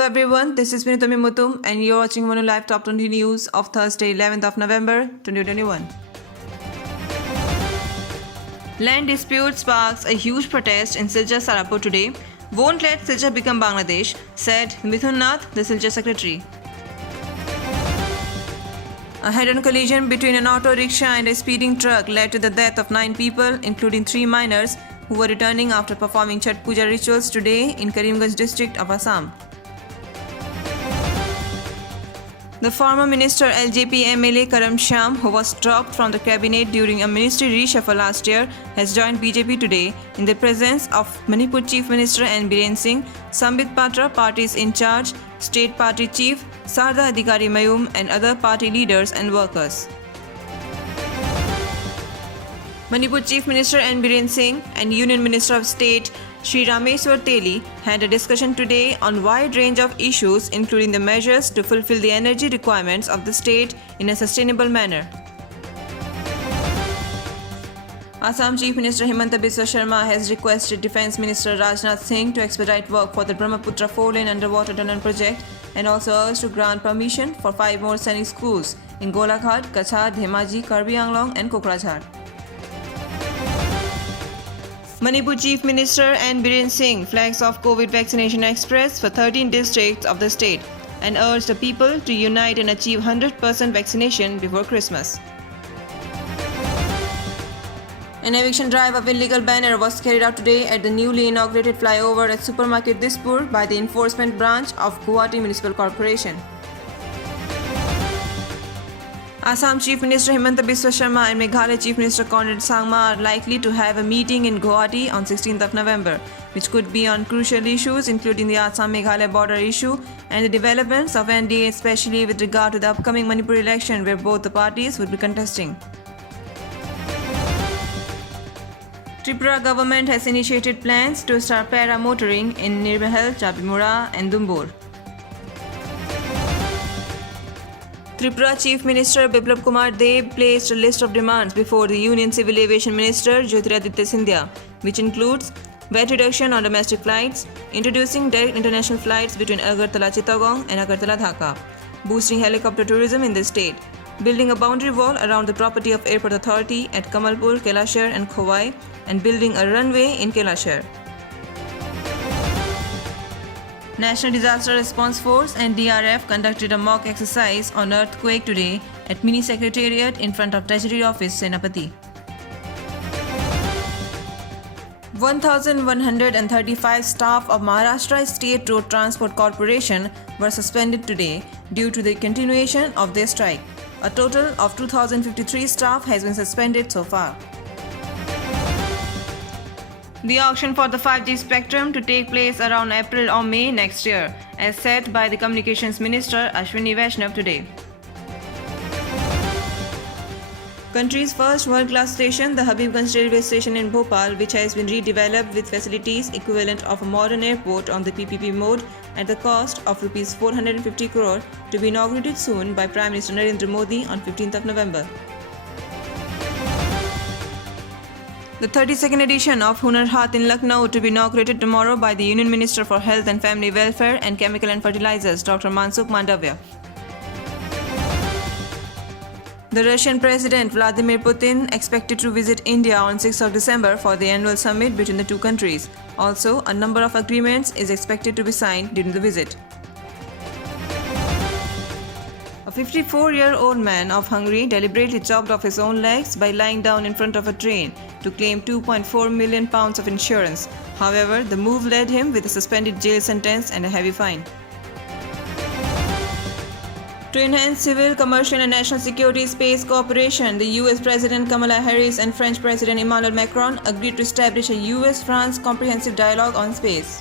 Hello everyone, this is Vinitomi Mutum and you're watching Mono Live Top 20 News of Thursday 11th of November 2021. Land dispute sparks a huge protest in Silchar Sarapur today. Won't let Silchar become Bangladesh, said Mithun Nath, the Silchar secretary. A head-on collision between an auto rickshaw and a speeding truck led to the death of 9 people, including 3 minors, who were returning after performing Chhath Puja rituals today in Karimganj district of Assam. The former minister LJP MLA Karam Shyam, who was dropped from the cabinet during a ministry reshuffle last year, has joined BJP today in the presence of Manipur Chief Minister N. Biren Singh, Sambit Patra, parties in charge, State Party Chief Sarda Adhikari Mayum, and other party leaders and workers. Manipur Chief Minister N. Biren Singh and Union Minister of State Shri Rameswar Teli had a discussion today on a wide range of issues, including the measures to fulfill the energy requirements of the state in a sustainable manner. Assam Chief Minister Himanta Biswa Sharma has requested Defence Minister Rajnath Singh to expedite work for the Brahmaputra 4-lane underwater tunnel project and also urged to grant permission for 5 more Sainik schools in Golaghat, Kachhar, Dhemaji, Karbi Anglong and Kokrajhar. Manipur Chief Minister N. Biren Singh flags off COVID vaccination express for 13 districts of the state and urged the people to unite and achieve 100% vaccination before Christmas. An eviction drive of illegal banner was carried out today at the newly inaugurated flyover at Supermarket Dispur by the enforcement branch of Guwahati Municipal Corporation. Assam Chief Minister Himanta Biswa Sharma and Meghalaya Chief Minister Conrad Sangma are likely to have a meeting in Guwahati on 16th of November, which could be on crucial issues including the Assam-Meghalaya border issue and the developments of NDA, especially with regard to the upcoming Manipur election where both the parties would be contesting. Tripura government has initiated plans to start para-motoring in Nirmahal, Chapimura and Dumbur. Tripura Chief Minister Biplab Kumar Deb placed a list of demands before the Union Civil Aviation Minister Jyotiraditya Scindia, which includes VAT reduction on domestic flights, introducing direct international flights between Agartala-Chittagong and Agartala-Dhaka, boosting helicopter tourism in the state, building a boundary wall around the property of Airport Authority at Kamalpur, Kelashar and Khowai, and building a runway in Kelashar. National Disaster Response Force and DRF conducted a mock exercise on earthquake today at Mini Secretariat in front of Treasury Office, Senapati. 1,135 staff of Maharashtra State Road Transport Corporation were suspended today due to the continuation of their strike. A total of 2,053 staff has been suspended so far. The auction for the 5G spectrum to take place around April or May next year, as said by the Communications Minister Ashwini Vaishnav today. Country's first world-class station, the Habibganj railway station in Bhopal, which has been redeveloped with facilities equivalent of a modern airport on the PPP mode at the cost of Rs 450 crore, to be inaugurated soon by Prime Minister Narendra Modi on 15th of November. The 32nd edition of Hunar Haat in Lucknow to be inaugurated tomorrow by the Union Minister for Health and Family Welfare and Chemical and Fertilizers, Dr. Mansukh Mandavya. The Russian President Vladimir Putin expected to visit India on 6th of December for the annual summit between the two countries. Also, a number of agreements is expected to be signed during the visit. A 54-year-old man of Hungary deliberately chopped off his own legs by lying down in front of a train to claim £2.4 million of insurance. However, the move led him with a suspended jail sentence and a heavy fine. To enhance civil, commercial and national security space cooperation, the US President Kamala Harris and French President Emmanuel Macron agreed to establish a US-France comprehensive dialogue on space.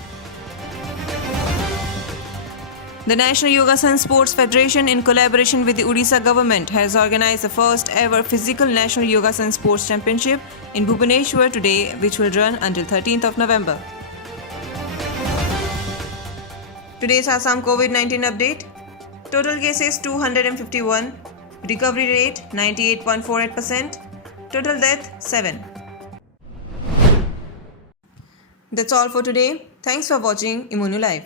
The National Yogasan Sports Federation, in collaboration with the Odisha government, has organized the first ever physical National Yogasan Sports Championship in Bhubaneswar today, which will run until 13th of November. Today's Assam COVID-19 update. Total cases 251. Recovery rate 98.48%. Total death 7. That's all for today. Thanks for watching Immuno Live.